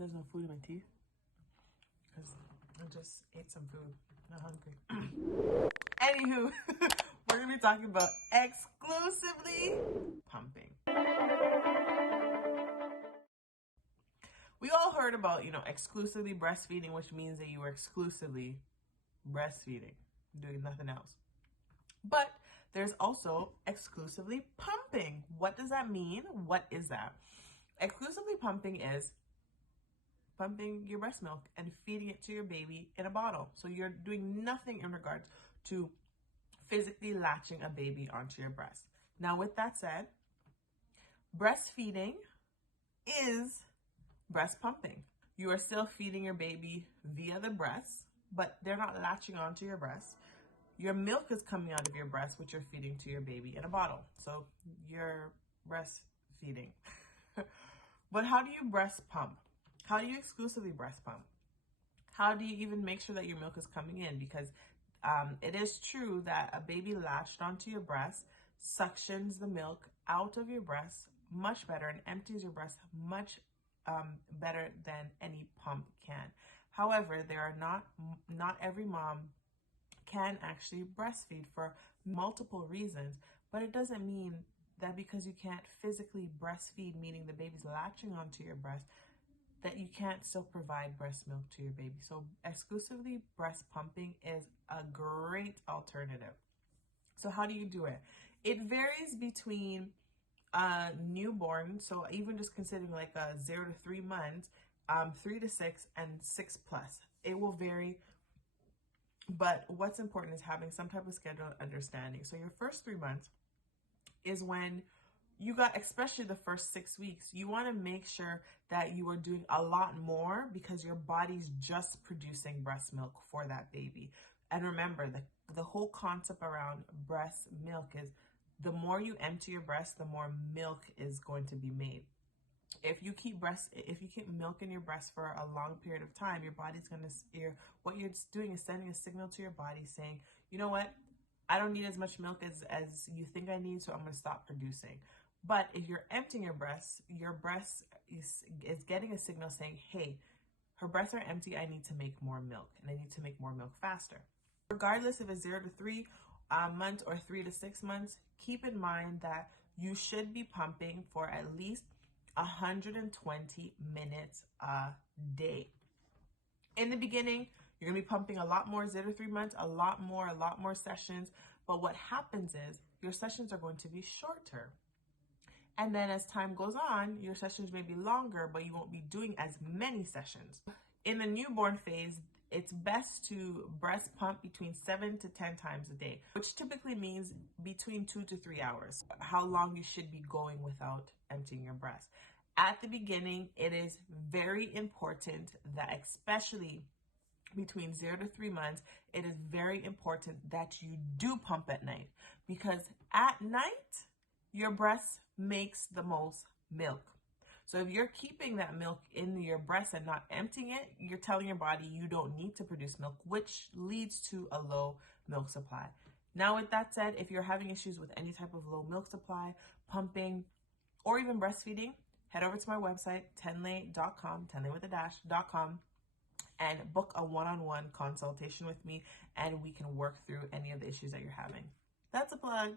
there's no food in my teeth because I just ate some food. I'm hungry. Anywho, we're going to be talking about exclusively pumping. We all heard about, exclusively breastfeeding, which means that you are exclusively breastfeeding, doing nothing else. But there's also exclusively pumping. What does that mean? What is that? Exclusively pumping is pumping your breast milk and feeding it to your baby in a bottle. So you're doing nothing in regards to physically latching a baby onto your breast. Now, with that said, breastfeeding is breast pumping. You are still feeding your baby via the breast, but they're not latching onto your breast. Your milk is coming out of your breast, which you're feeding to your baby in a bottle. So you're breastfeeding. But how do you breast pump? How do you exclusively breast pump? How do you even make sure that your milk is coming in? Because it is true that a baby latched onto your breast suctions the milk out of your breast much better and empties your breast much better than any pump can. However, there are not every mom can actually breastfeed for multiple reasons, but it doesn't mean that because you can't physically breastfeed, meaning the baby's latching onto your breast, that you can't still provide breast milk to your baby. So exclusively breast pumping is a great alternative. So how do you do it? It varies between newborn, so even just considering like a 0 to 3 months, 3 to 6, and 6+. It will vary, but what's important is having some type of schedule and understanding. So your first 3 months is when you got, especially the first 6 weeks, you want to make sure that you are doing a lot more because your body's just producing breast milk for that baby. And remember, the whole concept around breast milk is the more you empty your breast, the more milk is going to be made. If you keep milk in your breast for a long period of time, your body's going to, what you're doing is sending a signal to your body saying, you know what? I don't need as much milk as you think I need, so I'm going to stop producing. But if you're emptying your breast is getting a signal saying, hey, her breasts are empty, I need to make more milk, and I need to make more milk faster. Regardless if it's 0 to 3 months or 3 to 6 months, keep in mind that you should be pumping for at least 120 minutes a day. In the beginning, you're going to be pumping a lot more, 0 to 3 months, a lot more sessions. But what happens is your sessions are going to be shorter. And then as time goes on, your sessions may be longer, but you won't be doing as many sessions. In the newborn phase, it's best to breast pump between 7 to 10 times a day, which typically means between 2 to 3 hours, how long you should be going without emptying your breast. At the beginning, it is very important that, especially between 0 to 3 months, it is very important that you do pump at night, because at night, your breast makes the most milk. So if you're keeping that milk in your breast and not emptying it, you're telling your body you don't need to produce milk, which leads to a low milk supply. Now, with that said, if you're having issues with any type of low milk supply, pumping, or even breastfeeding, head over to my website, Tenn-Lai.com, Tenn-Lai with a dash.com, and book a one-on-one consultation with me, and we can work through any of the issues that you're having. That's a plug.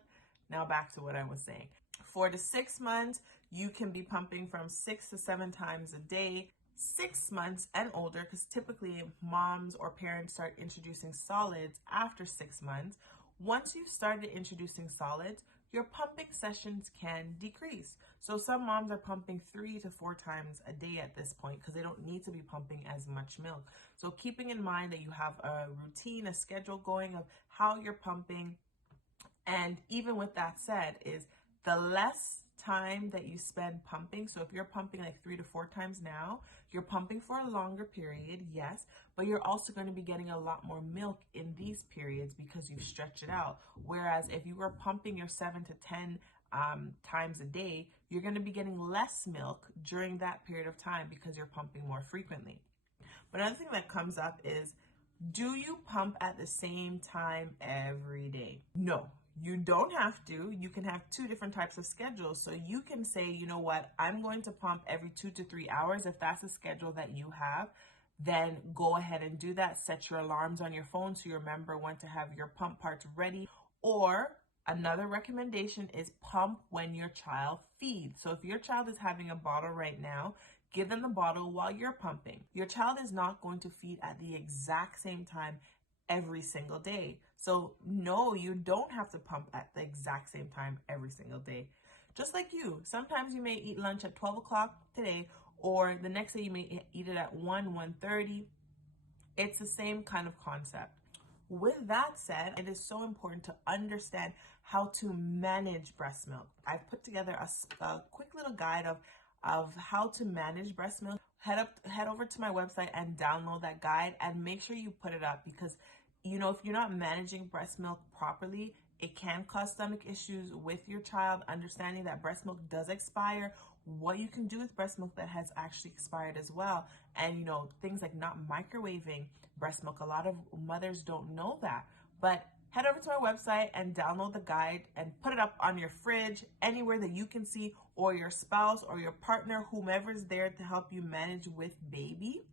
Now back to what I was saying. 4 to 6 months, you can be pumping from 6 to 7 times a day. 6 months and older, because typically moms or parents start introducing solids after 6 months. Once you've started introducing solids, your pumping sessions can decrease. So some moms are pumping 3 to 4 times a day at this point because they don't need to be pumping as much milk. So keeping in mind that you have a routine, a schedule going of how you're pumping. And even with that said, is the less time that you spend pumping. So if you're pumping like 3 to 4 times now, you're pumping for a longer period, yes, but you're also going to be getting a lot more milk in these periods because you've stretched it out. Whereas if you were pumping your 7 to 10 times a day, you're going to be getting less milk during that period of time because you're pumping more frequently. But another thing that comes up is, do you pump at the same time every day? No, You don't have to. You can have 2 different types of schedules. So you can say, you know what, I'm going to pump every 2 to 3 hours. If that's the schedule that you have, then go ahead and do that. Set your alarms on your phone so you remember when to have your pump parts ready. Or another recommendation is pump when your child feeds. So if your child is having a bottle right now, give them the bottle while you're pumping. Your child is not going to feed at the exact same time every single day. So no, you don't have to pump at the exact same time every single day. Just like you, sometimes you may eat lunch at 12 o'clock today, or the next day you may eat it at 1:30. It's the same kind of concept. With that said, it is so important to understand how to manage breast milk. I've put together a quick little guide of how to manage breast milk. Head over to my website and download that guide, and make sure you put it up, because you know, if you're not managing breast milk properly, it can cause stomach issues with your child. Understanding that breast milk does expire, what you can do with breast milk that has actually expired as well, and you know, things like not microwaving breast milk. A lot of mothers don't know that, but head over to my website and download the guide and put it up on your fridge, anywhere that you can see, or your spouse or your partner, whomever's there to help you manage with baby,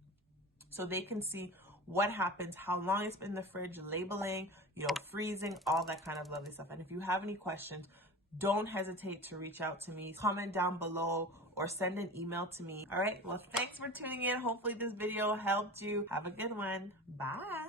so they can see what happens, how long it's been in the fridge, labeling, you know, freezing, all that kind of lovely stuff. And if you have any questions, don't hesitate to reach out to me. Comment down below or send an email to me. All right, well, thanks for tuning in. Hopefully this video helped you. Have a good one. Bye.